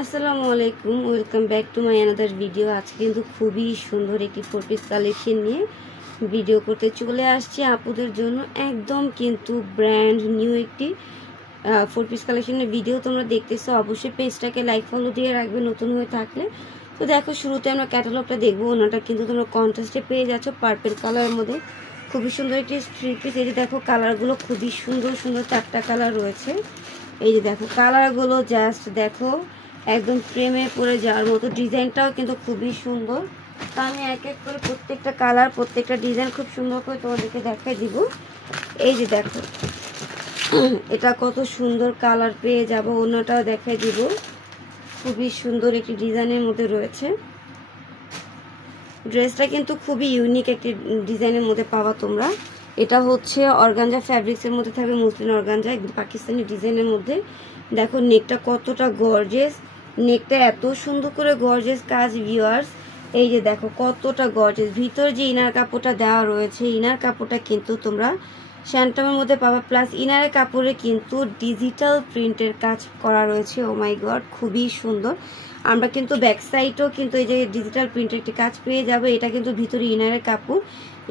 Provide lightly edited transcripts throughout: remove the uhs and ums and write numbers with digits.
আসসালামু আলাইকুম, welcome back to my another video. আজকে কিন্তু খুবই সুন্দর একটি ফোর পিস কালেকশন নিয়ে ভিডিও করতে চলে আসছি আপুদের জন্য। একদম কিন্তু ব্র্যান্ড নিউ একটি ফোর পিস কালেকশনের ভিডিও তোমরা দেখতেছো। অবশ্যই পেজটাকে লাইক ফলো দিয়ে রাখবে নতুন হয়ে থাকলে। তো দেখো, শুরুতে আমরা ক্যাটালগটা দেখবো। ওনাটা কিন্তু তোমরা কন্ট্রাস্টে পেয়ে যাচ্ছ পার্পল কালারের মধ্যে। খুবই সুন্দর একটি থ্রি পিস। এই যে দেখো, কালারগুলো খুবই সুন্দর সুন্দর, চারটা কালার রয়েছে। এই যে দেখো কালারগুলো, জাস্ট দেখো একদম প্রেমে পড়ে যাওয়ার মতো। ডিজাইনটাও কিন্তু খুবই সুন্দর। তো আমি এক এক করে প্রত্যেকটা কালার, প্রত্যেকটা ডিজাইন খুব সুন্দর করে তোমাদেরকে দেখাই দিব। এই যে দেখো, এটা কত সুন্দর কালার পেয়ে যাব। অন্যটাও দেখাই দিব, খুবই সুন্দর একটি ডিজাইনের মধ্যে রয়েছে। ড্রেসটা কিন্তু খুবই ইউনিক একটি ডিজাইনের মধ্যে পাওয়া তোমরা। এটা হচ্ছে অর্গানজা ফ্যাব্রিক্সের মধ্যে থাকবে, মসলিন অর্গানজা, একদম পাকিস্তানি ডিজাইনের মধ্যে। দেখো নেকটা কতটা গর্জিয়াস, নেকটা এত সুন্দর করে গর্জিয়াস কাজ ভিউয়ার্স। এই যে দেখো কতটা গর্জিয়াস। ভিতর যে ইনার কাপড়টা দেওয়া রয়েছে, ইনার কাপড়টা কিন্তু তোমরা শ্যান্টামের মধ্যে পাবা। প্লাস ইনারের কাপড়ে কিন্তু ডিজিটাল প্রিন্টের কাজ করা রয়েছে। ও মাই গড, খুবই সুন্দর। আমরা কিন্তু ব্যাক সাইডও কিন্তু এই যে ডিজিটাল প্রিন্টের একটি কাজ পেয়ে যাবে। এটা কিন্তু ভিতরে ইনারের কাপড়,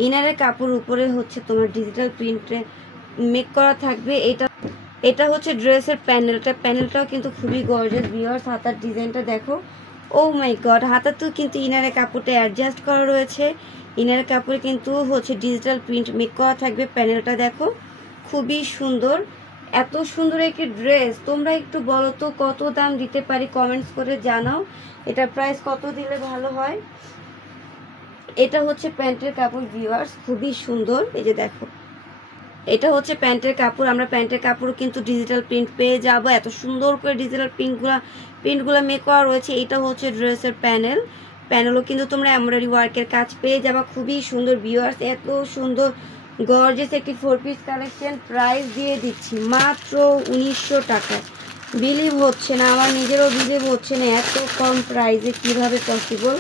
ইনারের কাপড় উপরে হচ্ছে তোমার ডিজিটাল প্রিন্টে মেক করা থাকবে। এটা হচ্ছে ড্রেসের প্যানেলটাও কিন্তু খুবই গর্জিয়াস ভিউয়ার্স। হাতার ডিজাইনটা দেখো, ও মাই গড। হাতাতেও কিন্তু ইনারের কাপড়টা অ্যাডজাস্ট করা রয়েছে। ইনারের কাপড়ে কিন্তু হচ্ছে ডিজিটাল প্রিন্ট মেক করা থাকবে। প্যানেলটা দেখো খুবই সুন্দর। এত সুন্দর একটি ড্রেস তোমরা একটু বলো তো কত দাম দিতে পারি, কমেন্টস করে জানাও। এটা প্রাইস কত দিলে ভালো হয়। এটা হচ্ছে প্যান্টের কাপড় ভিউয়ার্স, খুবই সুন্দর। এই যে দেখো, এটা হচ্ছে প্যান্টের কাপড়। আমরা প্যান্টের কাপড় কিন্তু ডিজিটাল প্রিন্ট পেয়ে যাব। এত সুন্দর করে ডিজিটাল প্রিন্টগুলো মেক করা রয়েছে। এটা হচ্ছে ড্রেসের প্যানেলও কিন্তু তোমরা এমব্রয়ডারি ওয়ার্কের কাজ পেয়ে যাবা। খুবই সুন্দর ভিউয়ার্স, এত সুন্দর গর্জিয়াস একটি ফোর পিস কালেকশন। প্রাইস দিয়ে দিচ্ছি মাত্র 1900 টাকায়। বিলিভ হচ্ছে না, আমার নিজেরও বিলিভ হচ্ছে না এত কম প্রাইসে কিভাবে পসিবল।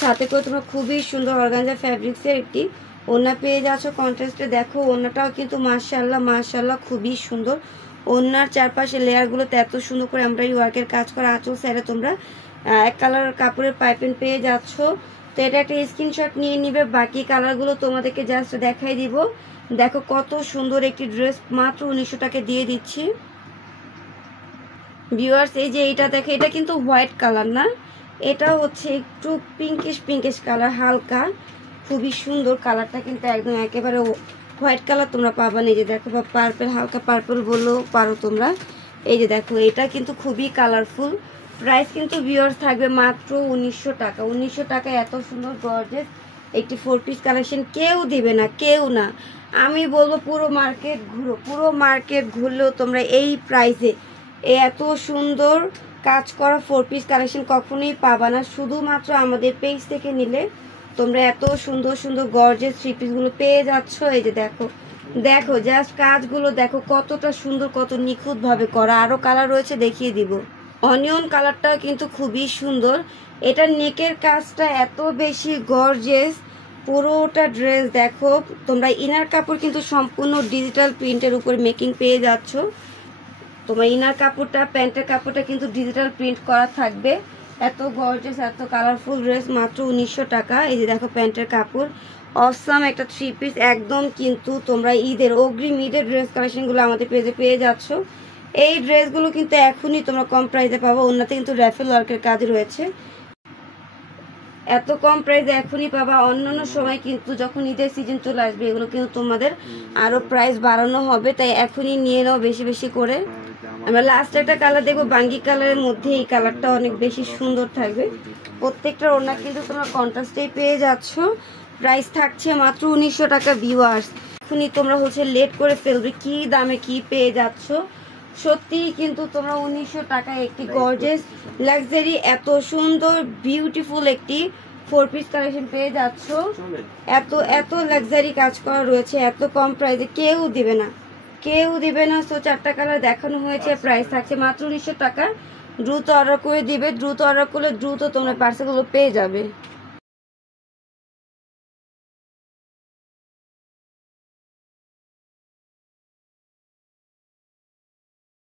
সাথে করে তোমরা খুবই সুন্দর অর্গানজা ফ্যাব্রিক্সের একটি ওড়না পেয়ে যাচ্ছ কন্ট্রাস্টে। দেখো ওড়নাটাও কিন্তু মাশাআল্লাহ মাশাআল্লাহ খুবই সুন্দর। ওড়নার চারপাশে লেয়ারগুলোতে এত সুন্দর করে এমব্রয়ডারি ওয়ার্কের কাজ করা। আঁচল সাইডে তোমরা এক কালার কাপড়ের পাইপিং পেয়ে যাচ্ছ। তো এটা একটা স্ক্রিনশট নিয়ে নিবে। বাকি কালারগুলো তোমাদেরকে জাস্ট দেখাই দিব। দেখো কত সুন্দর একটি ড্রেস, মাত্র 1900 টাকা দিয়ে দিচ্ছি ভিউয়ার্স। এই যে এইটা দেখো, এটা কিন্তু হোয়াইট কালার না, এটা হচ্ছে একটু পিঙ্কিশ কালার, হালকা খুবই সুন্দর। কালারটা কিন্তু একদম একেবারে হোয়াইট কালার তোমরা পাবা না। এই যে দেখো, বা পার্পল, হালকা পার্পল বললেও পারো তোমরা। এই যে দেখো, এটা কিন্তু খুবই কালারফুল। প্রাইস কিন্তু ভিউয়ার্স থাকবে মাত্র 1900 টাকা। 1900 টাকায় এত সুন্দর গর্জিয়াস একটি ফোর পিস কালেকশন কেউ দিবে না, কেউ না। আমি বলবো পুরো মার্কেট ঘুরলেও তোমরা এই প্রাইসে এত সুন্দর কাজ করা ফোর পিস কালেকশন কখনোই পাবা না। শুধুমাত্র আমাদের পেজ থেকে নিলে তোমরা এত সুন্দর সুন্দর গর্জিয়াস থ্রি পিসগুলো পেয়ে যাচ্ছ। এই যে দেখো, দেখো জাস্ট কাজগুলো দেখো কতটা সুন্দর, কত নিখুঁতভাবে করা। আরও কালার রয়েছে, দেখিয়ে দিব। অনিয়ন কালারটাও কিন্তু খুবই সুন্দর। এটার নেকের কাজটা এত বেশি গর্জিয়াস। পুরোটা ড্রেস দেখো তোমরা। ইনার কাপড় কিন্তু সম্পূর্ণ ডিজিটাল প্রিন্টের উপর মেকিং পেয়ে যাচ্ছ। তোমার ইনার কাপড়টা, প্যান্টের কাপড়টা কিন্তু ডিজিটাল প্রিন্ট করা থাকবে। এত গর্জিয়াস, এত কালারফুল ড্রেস, মাত্র 1900 টাকা। এই যে দেখো প্যান্টের কাপড়, অসাম একটা থ্রি পিস একদম। কিন্তু তোমরা অগ্রিম ঈদের ড্রেস কালেকশনগুলো আমাদের পেজে পেয়ে যাচ্ছ। এই ড্রেসগুলো কিন্তু এখনই তোমরা কম প্রাইসে পাবো। অন্যতে কিন্তু র্যাফেল ওয়ার্কের কাজ রয়েছে। এত কম প্রাইসে এখনই পাবা। অন্যান্য সময় কিন্তু যখন ঈদের সিজন চলে আসবে এগুলো কিন্তু তোমাদের আরো প্রাইস বাড়ানো হবে। তাই এখনই নিয়ে নাও বেশি বেশি করে। আমরা লাস্ট একটা কালার দেখবো, বাঙ্গি কালারের মধ্যে। এই কালারটা অনেক বেশি সুন্দর থাকবে। প্রত্যেকটা ওড়না কিন্তু তোমরা কন্ট্রাস্টেই পেয়ে যাচ্ছ। প্রাইস থাকছে মাত্র 1900 টাকা ভিউয়ার্স। এখনই তোমরা হচ্ছে লেট করে ফেলবে, কি দামে কি পেয়ে যাচ্ছ। সত্যিই কিন্তু তোমরা 1900 টাকায় একটি গর্জিয়াস লাক্সারি এত সুন্দর বিউটিফুল একটি ফোর পিস কালেকশন পেয়ে যাচ্ছ। এত লাক্সারি কাজ করা রয়েছে এত কম প্রাইসে, কেউ দিবে না, কেউ দিবে না। সো চারটা কালার দেখানো হয়েছে। প্রাইস থাকছে মাত্র 1900 টাকা। দ্রুত অর্ডার করে দিবে, দ্রুত অর্ডার করলে দ্রুত তোমরা পার্সেলগুলো পেয়ে যাবে।